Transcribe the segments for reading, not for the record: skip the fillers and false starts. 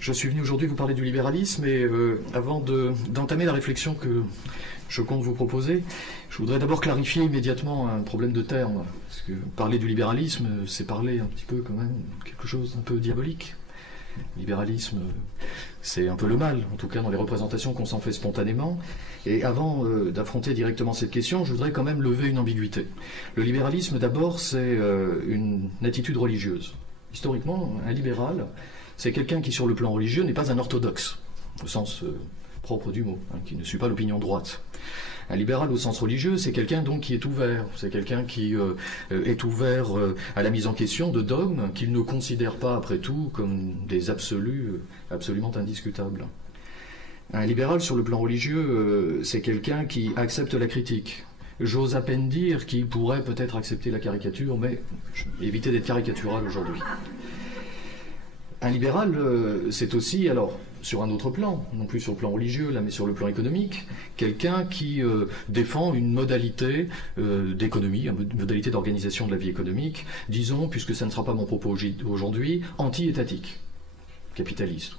Je suis venu aujourd'hui vous parler du libéralisme et avant d'entamer la réflexion que je compte vous proposer, je voudrais d'abord clarifier immédiatement un problème de terme. Parce que parler du libéralisme, c'est parler un petit peu quand même quelque chose d'un peu diabolique. Libéralisme, c'est un peu le mal, en tout cas dans les représentations qu'on s'en fait spontanément. Et avant d'affronter directement cette question, je voudrais quand même lever une ambiguïté. Le libéralisme, d'abord, c'est une attitude religieuse. Historiquement, un libéral, c'est quelqu'un qui, sur le plan religieux, n'est pas un orthodoxe, au sens propre du mot, qui ne suit pas l'opinion droite. Un libéral au sens religieux, c'est quelqu'un donc qui est ouvert, c'est quelqu'un qui est ouvert à la mise en question de dogmes qu'il ne considère pas, après tout, comme des absolus absolument indiscutables. Un libéral sur le plan religieux, c'est quelqu'un qui accepte la critique. J'ose à peine dire qu'il pourrait peut-être accepter la caricature, mais éviter d'être caricatural aujourd'hui. Un libéral, c'est aussi, alors, sur un autre plan, non plus sur le plan religieux, là, mais sur le plan économique, quelqu'un qui défend une modalité d'économie, une modalité d'organisation de la vie économique, disons, puisque ça ne sera pas mon propos aujourd'hui, anti-étatique, capitaliste.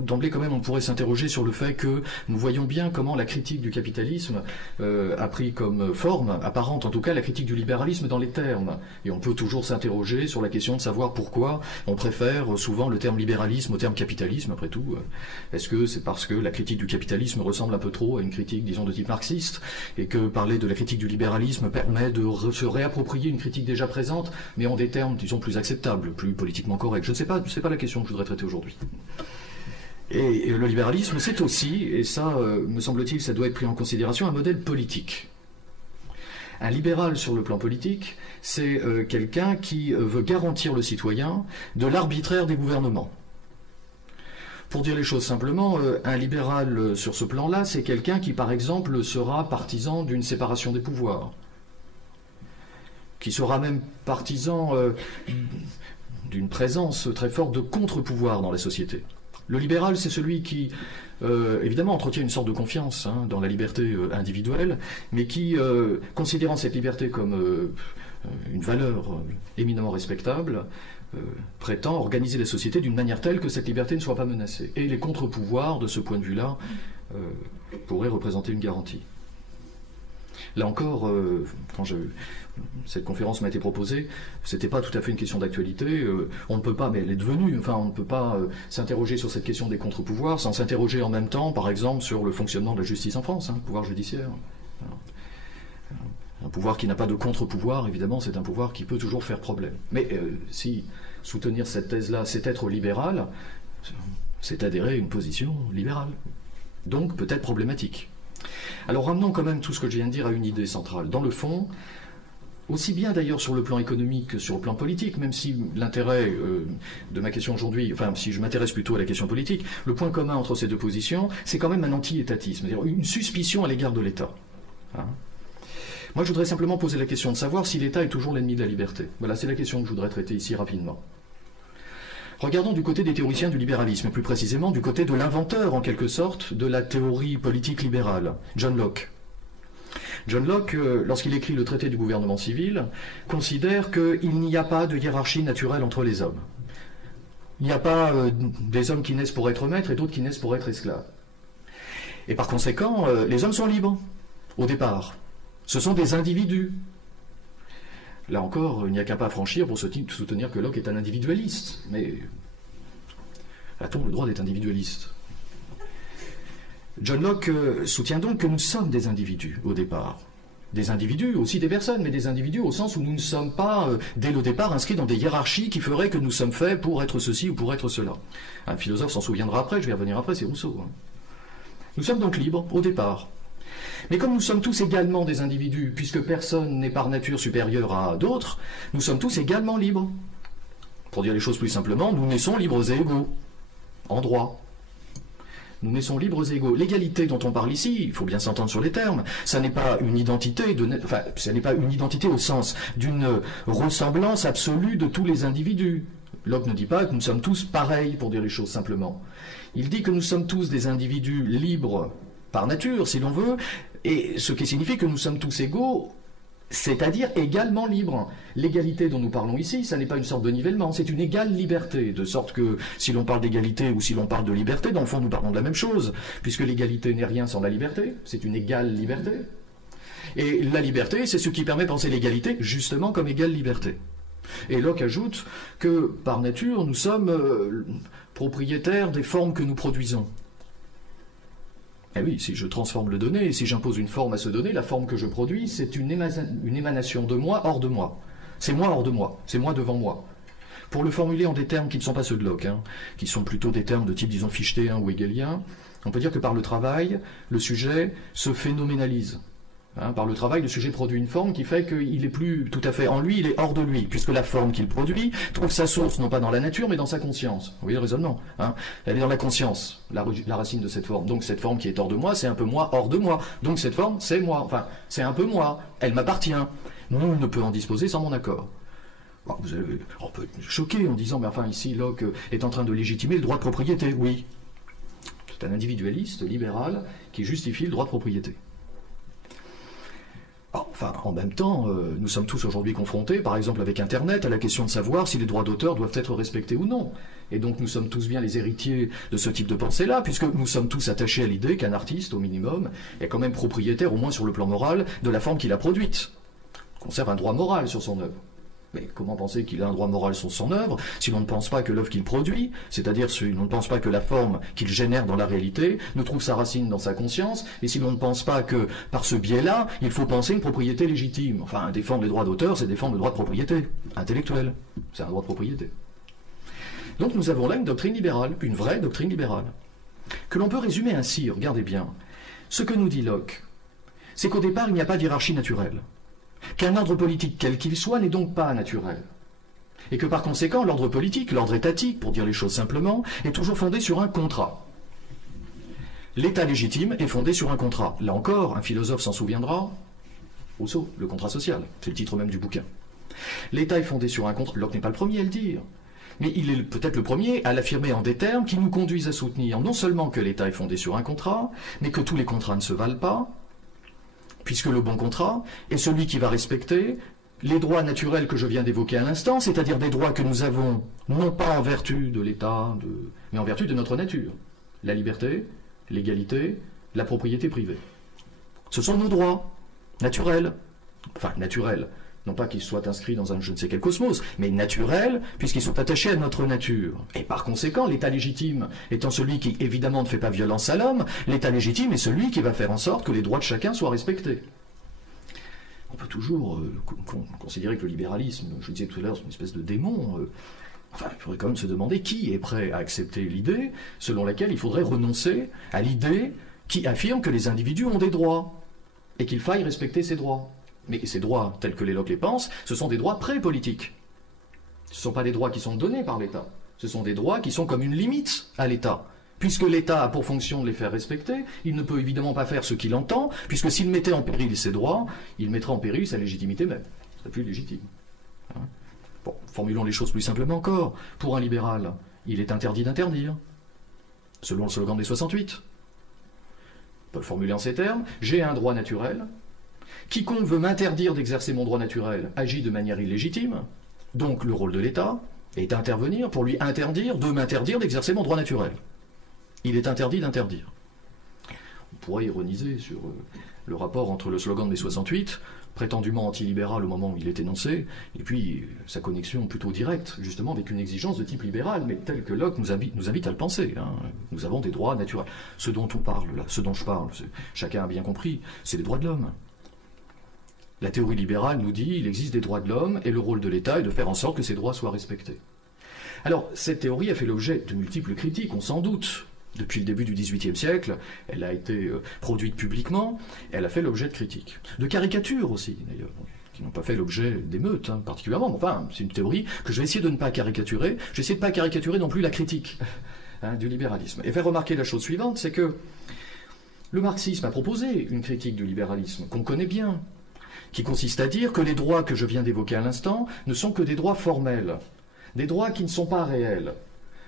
D'emblée, quand même, on pourrait s'interroger sur le fait que nous voyons bien comment la critique du capitalisme a pris comme forme, apparente en tout cas, la critique du libéralisme dans les termes. Et on peut toujours s'interroger sur la question de savoir pourquoi on préfère souvent le terme libéralisme au terme capitalisme, après tout. Est-ce que c'est parce que la critique du capitalisme ressemble un peu trop à une critique, disons, de type marxiste, et que parler de la critique du libéralisme permet de se réapproprier une critique déjà présente, mais en des termes, disons, plus acceptables, plus politiquement corrects? Je ne sais pas, c'est pas la question que je voudrais traiter aujourd'hui. Et le libéralisme, c'est aussi, et ça, me semble-t-il, ça doit être pris en considération, un modèle politique. Un libéral sur le plan politique, c'est quelqu'un qui veut garantir le citoyen de l'arbitraire des gouvernements. Pour dire les choses simplement, un libéral sur ce plan-là, c'est quelqu'un qui, par exemple, sera partisan d'une séparation des pouvoirs, qui sera même partisan d'une présence très forte de contre-pouvoirs dans la société. Le libéral, c'est celui qui, évidemment, entretient une sorte de confiance dans la liberté individuelle, mais qui, considérant cette liberté comme une valeur éminemment respectable, prétend organiser la société d'une manière telle que cette liberté ne soit pas menacée. Et les contre-pouvoirs, de ce point de vue-là, pourraient représenter une garantie. Là encore, quand cette conférence m'a été proposée, c'était pas tout à fait une question d'actualité. On ne peut pas, mais elle est devenue, enfin, on ne peut pas s'interroger sur cette question des contre-pouvoirs sans s'interroger en même temps, par exemple, sur le fonctionnement de la justice en France, le pouvoir judiciaire. Un pouvoir qui n'a pas de contre-pouvoir, évidemment, c'est un pouvoir qui peut toujours faire problème. Mais si soutenir cette thèse-là, c'est être libéral, c'est adhérer à une position libérale. Donc peut-être problématique. Alors ramenons quand même tout ce que je viens de dire à une idée centrale. Dans le fond, aussi bien d'ailleurs sur le plan économique que sur le plan politique, même si l'intérêt de ma question aujourd'hui, enfin si je m'intéresse plutôt à la question politique, le point commun entre ces deux positions, c'est quand même un anti-étatisme, c'est-à-dire une suspicion à l'égard de l'État. Moi je voudrais simplement poser la question de savoir si l'État est toujours l'ennemi de la liberté. Voilà, c'est la question que je voudrais traiter ici rapidement. Regardons du côté des théoriciens du libéralisme, plus précisément du côté de l'inventeur, en quelque sorte, de la théorie politique libérale, John Locke. John Locke, lorsqu'il écrit le traité du gouvernement civil, considère qu'il n'y a pas de hiérarchie naturelle entre les hommes. Il n'y a pas des hommes qui naissent pour être maîtres et d'autres qui naissent pour être esclaves. Et par conséquent, les hommes sont libres, au départ. Ce sont des individus. Là encore, il n'y a qu'un pas à franchir pour soutenir que Locke est un individualiste. Mais a-t-on le droit d'être individualiste? John Locke soutient donc que nous sommes des individus au départ. Des individus, aussi des personnes, mais des individus au sens où nous ne sommes pas, dès le départ, inscrits dans des hiérarchies qui feraient que nous sommes faits pour être ceci ou pour être cela. Un philosophe s'en souviendra après, je vais y revenir après, c'est Rousseau. Nous sommes donc libres au départ. Mais comme nous sommes tous également des individus, puisque personne n'est par nature supérieur à d'autres, nous sommes tous également libres. Pour dire les choses plus simplement, nous naissons libres et égaux, en droit. Nous naissons libres et égaux. L'égalité dont on parle ici, il faut bien s'entendre sur les termes, ça n'est pas une identité, ça n'est pas une identité au sens d'une ressemblance absolue de tous les individus. Locke ne dit pas que nous sommes tous pareils, pour dire les choses simplement. Il dit que nous sommes tous des individus libres par nature, si l'on veut, et ce qui signifie que nous sommes tous égaux, c'est-à-dire également libres. L'égalité dont nous parlons ici, ça n'est pas une sorte de nivellement, c'est une égale liberté, de sorte que si l'on parle d'égalité ou si l'on parle de liberté, dans le fond nous parlons de la même chose, puisque l'égalité n'est rien sans la liberté, c'est une égale liberté. Et la liberté, c'est ce qui permet de penser l'égalité justement comme égale liberté. Et Locke ajoute que par nature, nous sommes propriétaires des formes que nous produisons. Eh oui, si je transforme le donné, et si j'impose une forme à ce donné, la forme que je produis, c'est une émanation de moi hors de moi. C'est moi hors de moi, c'est moi devant moi. Pour le formuler en des termes qui ne sont pas ceux de Locke, qui sont plutôt des termes de type, disons, fichteien ou hegelien, on peut dire que par le travail, le sujet se phénoménalise. Par le travail, le sujet produit une forme qui fait qu'il n'est plus tout à fait en lui, il est hors de lui, puisque la forme qu'il produit trouve sa source non pas dans la nature, mais dans sa conscience. Vous voyez le raisonnement, Elle est dans la conscience, la racine de cette forme. Donc cette forme qui est hors de moi, c'est un peu moi hors de moi. Donc cette forme, c'est moi. Enfin, c'est un peu moi. Elle m'appartient. Nul ne peut en disposer sans mon accord. Bon, on peut être choqué en disant, mais enfin ici, Locke est en train de légitimer le droit de propriété. Oui. C'est un individualiste libéral qui justifie le droit de propriété. Enfin, en même temps, nous sommes tous aujourd'hui confrontés, par exemple avec Internet, à la question de savoir si les droits d'auteur doivent être respectés ou non. Et donc nous sommes tous bien les héritiers de ce type de pensée-là, puisque nous sommes tous attachés à l'idée qu'un artiste, au minimum, est quand même propriétaire, au moins sur le plan moral, de la forme qu'il a produite. Il conserve un droit moral sur son œuvre. Mais comment penser qu'il a un droit moral sur son œuvre si l'on ne pense pas que l'œuvre qu'il produit, c'est-à-dire si l'on ne pense pas que la forme qu'il génère dans la réalité ne trouve sa racine dans sa conscience, et si l'on ne pense pas que, par ce biais-là, il faut penser une propriété légitime. Enfin, défendre les droits d'auteur, c'est défendre le droit de propriété intellectuelle. C'est un droit de propriété. Donc nous avons là une doctrine libérale, une vraie doctrine libérale, que l'on peut résumer ainsi, regardez bien. Ce que nous dit Locke, c'est qu'au départ, il n'y a pas d'hiérarchie naturelle. Qu'un ordre politique quel qu'il soit n'est donc pas naturel. Et que par conséquent, l'ordre politique, l'ordre étatique, pour dire les choses simplement, est toujours fondé sur un contrat. L'État légitime est fondé sur un contrat. Là encore, un philosophe s'en souviendra, Rousseau, le contrat social, c'est le titre même du bouquin. L'État est fondé sur un contrat. Locke n'est pas le premier à le dire, mais il est peut-être le premier à l'affirmer en des termes qui nous conduisent à soutenir non seulement que l'État est fondé sur un contrat, mais que tous les contrats ne se valent pas, puisque le bon contrat est celui qui va respecter les droits naturels que je viens d'évoquer à l'instant, c'est-à-dire des droits que nous avons, non pas en vertu de l'État, mais en vertu de notre nature. La liberté, l'égalité, la propriété privée. Ce sont nos droits naturels. Enfin, naturels. Non pas qu'ils soient inscrits dans un je ne sais quel cosmos, mais naturels, puisqu'ils sont attachés à notre nature. Et par conséquent, l'État légitime étant celui qui, évidemment, ne fait pas violence à l'homme, l'État légitime est celui qui va faire en sorte que les droits de chacun soient respectés. On peut toujours considérer que le libéralisme, je le disais tout à l'heure, c'est une espèce de démon. Enfin, il faudrait quand même se demander qui est prêt à accepter l'idée selon laquelle il faudrait renoncer à l'idée qui affirme que les individus ont des droits et qu'il faille respecter ces droits. Mais ces droits, tels que les Locke les pensent, ce sont des droits pré-politiques. Ce ne sont pas des droits qui sont donnés par l'État. Ce sont des droits qui sont comme une limite à l'État. Puisque l'État a pour fonction de les faire respecter, il ne peut évidemment pas faire ce qu'il entend, puisque s'il mettait en péril ses droits, il mettrait en péril sa légitimité même. Ce serait plus légitime. Bon, formulons les choses plus simplement encore. Pour un libéral, il est interdit d'interdire, selon le slogan des 68. On peut le formuler en ces termes. J'ai un droit naturel. Quiconque veut m'interdire d'exercer mon droit naturel agit de manière illégitime, donc le rôle de l'État est d'intervenir pour lui interdire de m'interdire d'exercer mon droit naturel. Il est interdit d'interdire. On pourrait ironiser sur le rapport entre le slogan de mai 68, prétendument antilibéral au moment où il est énoncé, et puis sa connexion plutôt directe, justement avec une exigence de type libéral, mais telle que Locke nous invite à le penser. Nous avons des droits naturels. Ce dont on parle là, ce dont je parle, chacun a bien compris, c'est les droits de l'homme. La théorie libérale nous dit qu'il existe des droits de l'homme et le rôle de l'État est de faire en sorte que ces droits soient respectés. Alors, cette théorie a fait l'objet de multiples critiques, on s'en doute. Depuis le début du XVIIIe siècle, elle a été produite publiquement, elle a fait l'objet de critiques. De caricatures aussi, d'ailleurs, qui n'ont pas fait l'objet d'émeutes, particulièrement. Enfin, c'est une théorie que je vais essayer de ne pas caricaturer. Je vais essayer de ne pas caricaturer non plus la critique du libéralisme. Et faire remarquer la chose suivante, c'est que le marxisme a proposé une critique du libéralisme, qu'on connaît bien, qui consiste à dire que les droits que je viens d'évoquer à l'instant ne sont que des droits formels, des droits qui ne sont pas réels.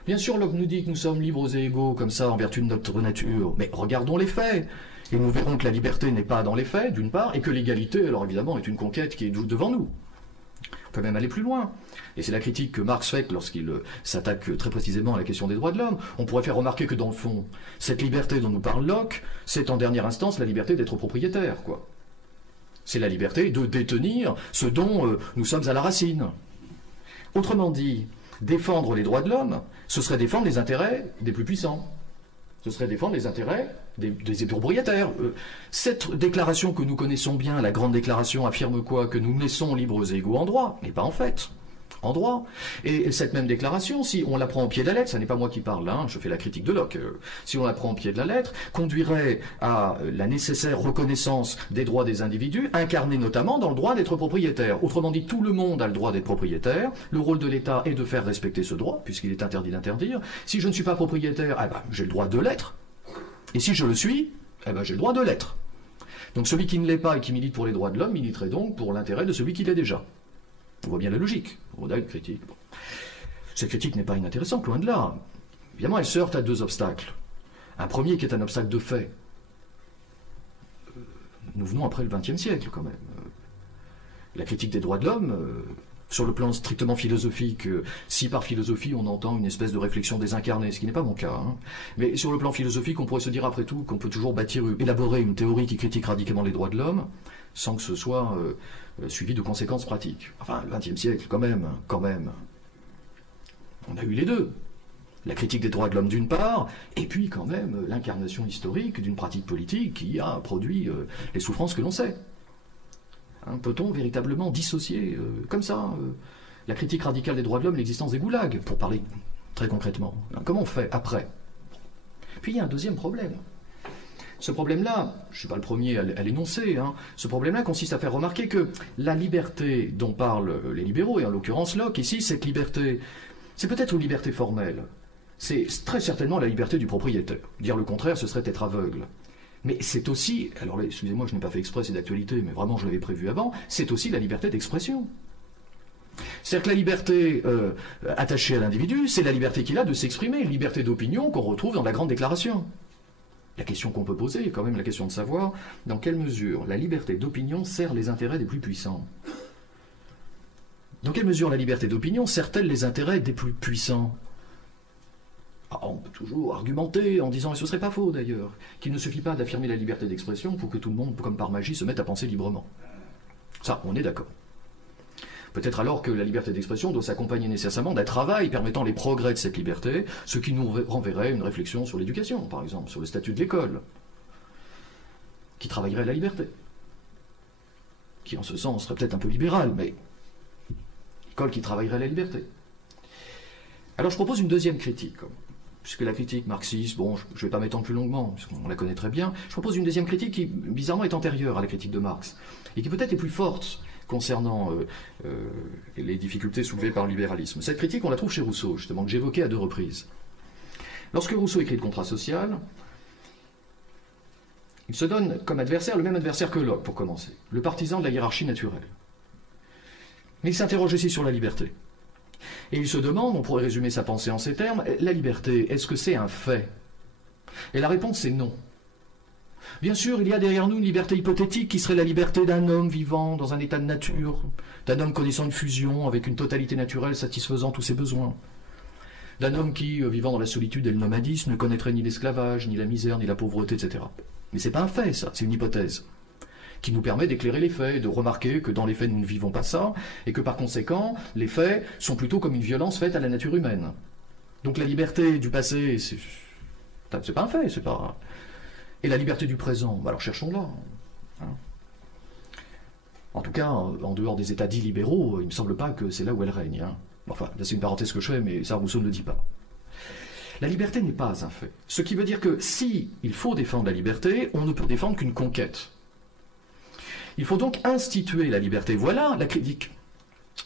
Bien sûr, Locke nous dit que nous sommes libres et égaux, comme ça, en vertu de notre nature. Mais regardons les faits. Et nous verrons que la liberté n'est pas dans les faits, d'une part, et que l'égalité, alors évidemment, est une conquête qui est devant nous. On peut même aller plus loin. Et c'est la critique que Marx fait lorsqu'il s'attaque très précisément à la question des droits de l'homme. On pourrait faire remarquer que dans le fond, cette liberté dont nous parle Locke, c'est en dernière instance la liberté d'être propriétaire, quoi. C'est la liberté de détenir ce dont nous sommes à la racine. Autrement dit, défendre les droits de l'homme, ce serait défendre les intérêts des plus puissants. Ce serait défendre les intérêts des propriétaires. Cette déclaration que nous connaissons bien, la grande déclaration, affirme quoi? Que nous naissons libres et égaux en droit, mais pas en fait. En droit. Et cette même déclaration, si on la prend au pied de la lettre, ça n'est pas moi qui parle, hein, je fais la critique de Locke, si on la prend au pied de la lettre, conduirait à la nécessaire reconnaissance des droits des individus, incarnés notamment dans le droit d'être propriétaire. Autrement dit, tout le monde a le droit d'être propriétaire, le rôle de l'État est de faire respecter ce droit, puisqu'il est interdit d'interdire. Si je ne suis pas propriétaire, eh ben, j'ai le droit de l'être, et si je le suis, eh ben, j'ai le droit de l'être. Donc celui qui ne l'est pas et qui milite pour les droits de l'homme militerait donc pour l'intérêt de celui qui l'est déjà. On voit bien la logique. On a une critique. Bon. Cette critique n'est pas inintéressante, loin de là. Évidemment, elle se heurte à deux obstacles. Un premier qui est un obstacle de fait. Nous venons après le XXe siècle, quand même. La critique des droits de l'homme, sur le plan strictement philosophique, si par philosophie on entend une espèce de réflexion désincarnée, ce qui n'est pas mon cas, hein, mais sur le plan philosophique, on pourrait se dire après tout qu'on peut toujours élaborer une théorie qui critique radicalement les droits de l'homme, sans que ce soit suivi de conséquences pratiques. Enfin, le XXe siècle, quand même. On a eu les deux. La critique des droits de l'homme d'une part, et puis quand même l'incarnation historique d'une pratique politique qui a produit les souffrances que l'on sait. Hein, peut-on véritablement dissocier, comme ça, la critique radicale des droits de l'homme, l'existence des goulags, pour parler très concrètement? Hein, comment on fait après? Puis il y a un deuxième problème. Ce problème-là, je ne suis pas le premier à l'énoncer, hein, ce problème-là consiste à faire remarquer que la liberté dont parlent les libéraux, et en l'occurrence Locke, ici, cette liberté, c'est peut-être une liberté formelle. C'est très certainement la liberté du propriétaire. Dire le contraire, ce serait être aveugle. Mais c'est aussi, alors là, excusez-moi, je n'ai pas fait exprès, c'est d'actualité, mais vraiment je l'avais prévu avant, c'est aussi la liberté d'expression. C'est-à-dire que la liberté attachée à l'individu, c'est la liberté qu'il a de s'exprimer, une liberté d'opinion qu'on retrouve dans la Grande Déclaration. La question qu'on peut poser est quand même la question de savoir dans quelle mesure la liberté d'opinion sert les intérêts des plus puissants. Dans quelle mesure la liberté d'opinion sert-elle les intérêts des plus puissants? On peut toujours argumenter en disant, et ce ne serait pas faux d'ailleurs, qu'il ne suffit pas d'affirmer la liberté d'expression pour que tout le monde, comme par magie, se mette à penser librement. Ça, on est d'accord. Peut-être alors que la liberté d'expression doit s'accompagner nécessairement d'un travail permettant les progrès de cette liberté, ce qui nous renverrait une réflexion sur l'éducation, par exemple, sur le statut de l'école, qui travaillerait la liberté, qui en ce sens serait peut-être un peu libéral, mais école qui travaillerait la liberté. Alors je propose une deuxième critique, puisque la critique marxiste, bon, je ne vais pas m'étendre plus longuement, puisqu'on la connaît très bien, je propose une deuxième critique qui, bizarrement, est antérieure à la critique de Marx, et qui peut-être est plus forte concernant les difficultés soulevées par le libéralisme. Cette critique, on la trouve chez Rousseau, justement, que j'évoquais à deux reprises. Lorsque Rousseau écrit le contrat social, il se donne comme adversaire le même adversaire que Locke, pour commencer, le partisan de la hiérarchie naturelle. Mais il s'interroge aussi sur la liberté. Et il se demande, on pourrait résumer sa pensée en ces termes, la liberté, est-ce que c'est un fait? Et la réponse est non. Bien sûr, il y a derrière nous une liberté hypothétique qui serait la liberté d'un homme vivant dans un état de nature, d'un homme connaissant une fusion avec une totalité naturelle satisfaisant tous ses besoins, d'un homme qui, vivant dans la solitude et le nomadisme, ne connaîtrait ni l'esclavage, ni la misère, ni la pauvreté, etc. Mais c'est pas un fait, ça, c'est une hypothèse qui nous permet d'éclairer les faits et de remarquer que dans les faits nous ne vivons pas ça, et que par conséquent, les faits sont plutôt comme une violence faite à la nature humaine. Donc la liberté du passé, c'est pas un fait, c'est pas... Et la liberté du présent, bah alors cherchons-la. Hein. En tout cas, en dehors des États dits libéraux, il ne me semble pas que c'est là où elle règne. Hein. Enfin, là c'est une parenthèse que je fais, mais ça Rousseau ne le dit pas. La liberté n'est pas un fait. Ce qui veut dire que si il faut défendre la liberté, on ne peut défendre qu'une conquête. Il faut donc instituer la liberté. Voilà la critique.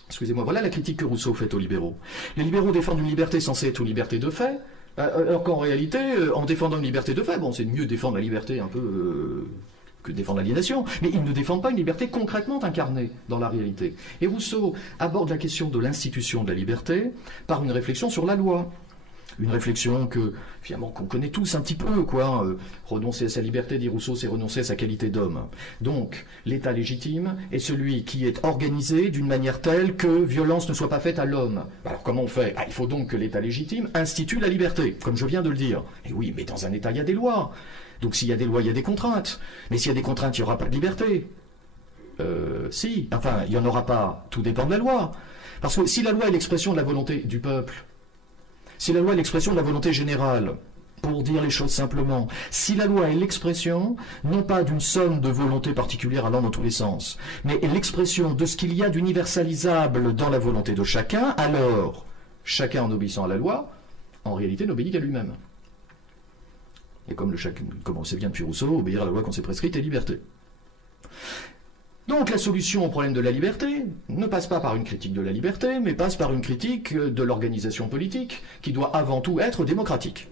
Excusez-moi, voilà la critique que Rousseau fait aux libéraux. Les libéraux défendent une liberté censée être une liberté de fait, alors qu'en réalité, en défendant une liberté de fait, bon, c'est mieux défendre la liberté un peu que défendre l'aliénation, mais ils ne défendent pas une liberté concrètement incarnée dans la réalité. Et Rousseau aborde la question de l'institution de la liberté par une réflexion sur la loi. Une réflexion que, finalement, qu'on connaît tous un petit peu, quoi. Renoncer à sa liberté, dit Rousseau, c'est renoncer à sa qualité d'homme. Donc, l'État légitime est celui qui est organisé d'une manière telle que violence ne soit pas faite à l'homme. Alors, comment on fait? Il faut donc que l'État légitime institue la liberté, comme je viens de le dire. Et oui, mais dans un État, il y a des lois. Donc, s'il y a des lois, il y a des contraintes. Mais s'il y a des contraintes, il n'y aura pas de liberté. Si. Enfin, il n'y en aura pas. Tout dépend de la loi. Parce que si la loi est l'expression de la volonté du peuple, si la loi est l'expression de la volonté générale, pour dire les choses simplement, si la loi est l'expression, non pas d'une somme de volontés particulières allant dans tous les sens, mais l'expression de ce qu'il y a d'universalisable dans la volonté de chacun, alors, chacun en obéissant à la loi, en réalité n'obéit qu'à lui-même. Et comme on sait bien depuis Rousseau, obéir à la loi qu'on s'est prescrite est liberté. Donc la solution au problème de la liberté ne passe pas par une critique de la liberté, mais passe par une critique de l'organisation politique, qui doit avant tout être démocratique.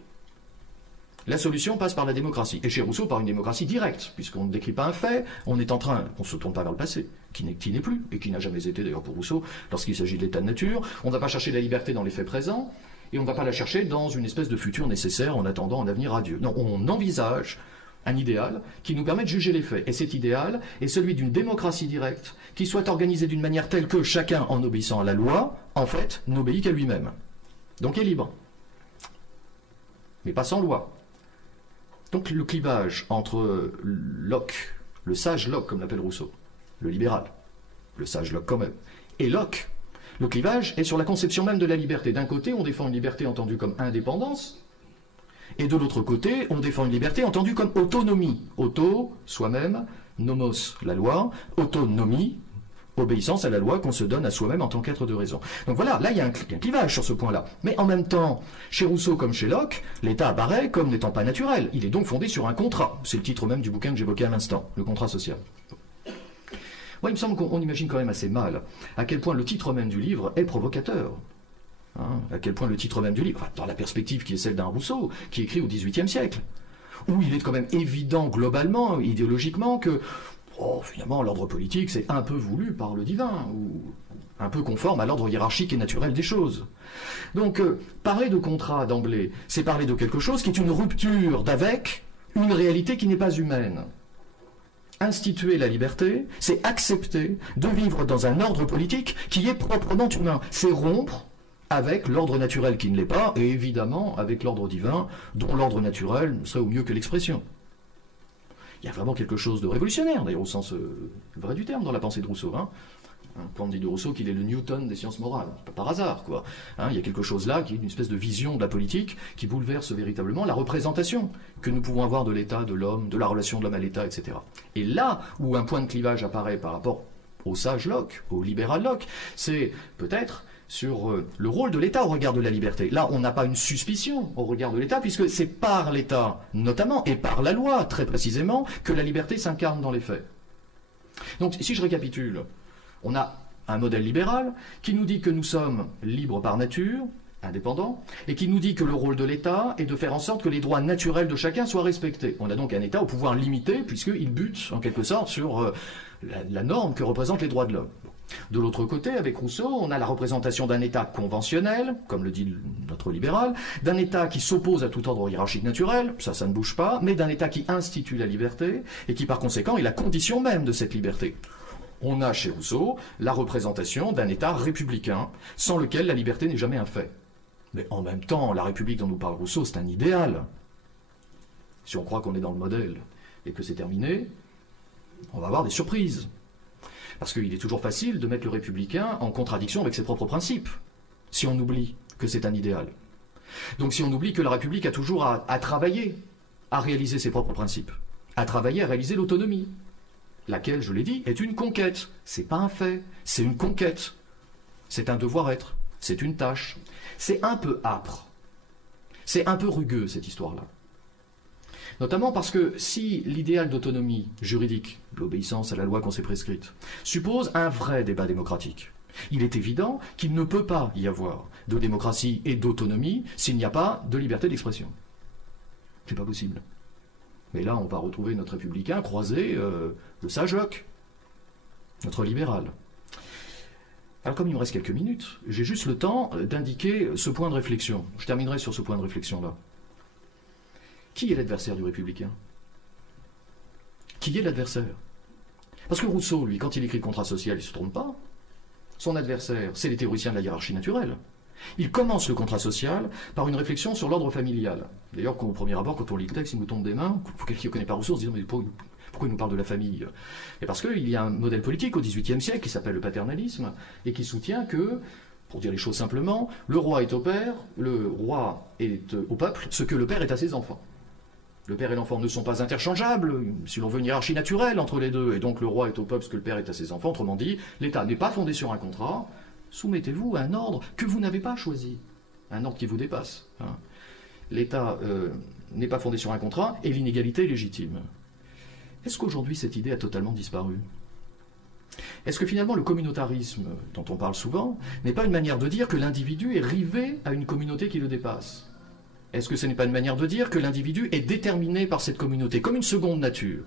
La solution passe par la démocratie, et chez Rousseau par une démocratie directe, puisqu'on ne décrit pas un fait, on ne se tourne pas vers le passé, qui n'est plus, et qui n'a jamais été d'ailleurs pour Rousseau, lorsqu'il s'agit de l'état de nature. On ne va pas chercher la liberté dans les faits présents, et on ne va pas la chercher dans une espèce de futur nécessaire en attendant un avenir radieux. Non, on envisage un idéal qui nous permet de juger les faits. Et cet idéal est celui d'une démocratie directe qui soit organisée d'une manière telle que chacun, en obéissant à la loi, en fait, n'obéit qu'à lui-même. Donc est libre. Mais pas sans loi. Donc le clivage entre Locke, le sage Locke, comme l'appelle Rousseau, le libéral, le sage Locke quand même, et Locke, le clivage est sur la conception même de la liberté. D'un côté, on défend une liberté entendue comme indépendance, et de l'autre côté, on défend une liberté entendue comme autonomie. Auto, soi-même, nomos, la loi, autonomie, obéissance à la loi qu'on se donne à soi-même en tant qu'être de raison. Donc voilà, là il y a un clivage sur ce point-là. Mais en même temps, chez Rousseau comme chez Locke, l'État apparaît comme n'étant pas naturel. Il est donc fondé sur un contrat. C'est le titre même du bouquin que j'évoquais à l'instant, le contrat social. Moi, il me semble qu'on imagine quand même assez mal à quel point le titre même du livre est provocateur. À quel point le titre même du livre, dans la perspective qui est celle d'un Rousseau, qui écrit au XVIIIe siècle, où il est quand même évident globalement, idéologiquement, que finalement l'ordre politique c'est un peu voulu par le divin, ou un peu conforme à l'ordre hiérarchique et naturel des choses. Donc parler de contrat d'emblée, c'est parler de quelque chose qui est une rupture d'avec une réalité qui n'est pas humaine. Instituer la liberté, c'est accepter de vivre dans un ordre politique qui est proprement humain. C'est rompre avec l'ordre naturel qui ne l'est pas, et évidemment avec l'ordre divin, dont l'ordre naturel ne serait au mieux que l'expression. Il y a vraiment quelque chose de révolutionnaire, d'ailleurs au sens vrai du terme, dans la pensée de Rousseau. Quand on dit de Rousseau qu'il est le Newton des sciences morales, pas par hasard, quoi. Il y a quelque chose là qui est une espèce de vision de la politique qui bouleverse véritablement la représentation que nous pouvons avoir de l'État, de l'homme, de la relation de l'homme à l'État, etc. Et là où un point de clivage apparaît par rapport au sage Locke, au libéral Locke, c'est peut-être sur le rôle de l'État au regard de la liberté. Là, on n'a pas une suspicion au regard de l'État, puisque c'est par l'État, notamment, et par la loi, très précisément, que la liberté s'incarne dans les faits. Donc, si je récapitule, on a un modèle libéral qui nous dit que nous sommes libres par nature, indépendants, et qui nous dit que le rôle de l'État est de faire en sorte que les droits naturels de chacun soient respectés. On a donc un État au pouvoir limité, puisqu'il bute, en quelque sorte, sur la norme que représentent les droits de l'homme. De l'autre côté, avec Rousseau, on a la représentation d'un État conventionnel, comme le dit notre libéral, d'un État qui s'oppose à tout ordre hiérarchique naturel, ça ne bouge pas, mais d'un État qui institue la liberté, et qui par conséquent est la condition même de cette liberté. On a chez Rousseau la représentation d'un État républicain, sans lequel la liberté n'est jamais un fait. Mais en même temps, la République dont nous parle Rousseau, c'est un idéal. Si on croit qu'on est dans le modèle et que c'est terminé, on va avoir des surprises. Parce qu'il est toujours facile de mettre le républicain en contradiction avec ses propres principes, si on oublie que c'est un idéal. Donc si on oublie que la République a toujours à travailler, à réaliser ses propres principes, à travailler à réaliser l'autonomie, laquelle, je l'ai dit, est une conquête. C'est pas un fait, c'est une conquête. C'est un devoir-être, c'est une tâche. C'est un peu âpre, c'est un peu rugueux cette histoire-là. Notamment parce que si l'idéal d'autonomie juridique, l'obéissance à la loi qu'on s'est prescrite, suppose un vrai débat démocratique, il est évident qu'il ne peut pas y avoir de démocratie et d'autonomie s'il n'y a pas de liberté d'expression. C'est pas possible. Mais là, on va retrouver notre républicain croiser le sage Locke, notre libéral. Alors comme il me reste quelques minutes, j'ai juste le temps d'indiquer ce point de réflexion. Je terminerai sur ce point de réflexion-là. Qui est l'adversaire du républicain? Qui est l'adversaire? Parce que Rousseau, lui, quand il écrit le contrat social, il ne se trompe pas. Son adversaire, c'est les théoriciens de la hiérarchie naturelle. Il commence le contrat social par une réflexion sur l'ordre familial. D'ailleurs, au premier abord, quand on lit le texte, il nous tombe des mains. Pour quelqu'un qui ne connaît pas Rousseau, on se dit mais pourquoi il nous parle de la famille? Et parce qu'il y a un modèle politique au XVIIIe siècle qui s'appelle le paternalisme et qui soutient que, pour dire les choses simplement, le roi est au père, le roi est au peuple, ce que le père est à ses enfants. Le père et l'enfant ne sont pas interchangeables, si l'on veut une hiérarchie naturelle entre les deux, et donc le roi est au peuple ce que le père est à ses enfants. Autrement dit, l'État n'est pas fondé sur un contrat, soumettez-vous à un ordre que vous n'avez pas choisi, un ordre qui vous dépasse. Hein. L'État n'est pas fondé sur un contrat et l'inégalité est légitime. Est-ce qu'aujourd'hui cette idée a totalement disparu? Est-ce que finalement le communautarisme, dont on parle souvent, n'est pas une manière de dire que l'individu est rivé à une communauté qui le dépasse? Est-ce que ce n'est pas une manière de dire que l'individu est déterminé par cette communauté, comme une seconde nature?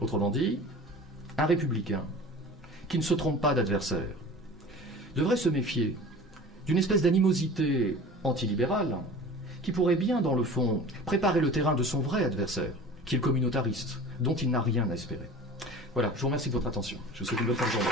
Autrement dit, un républicain qui ne se trompe pas d'adversaire devrait se méfier d'une espèce d'animosité antilibérale qui pourrait bien, dans le fond, préparer le terrain de son vrai adversaire, qui est le communautariste, dont il n'a rien à espérer. Voilà, je vous remercie de votre attention. Je vous souhaite une bonne fin de journée.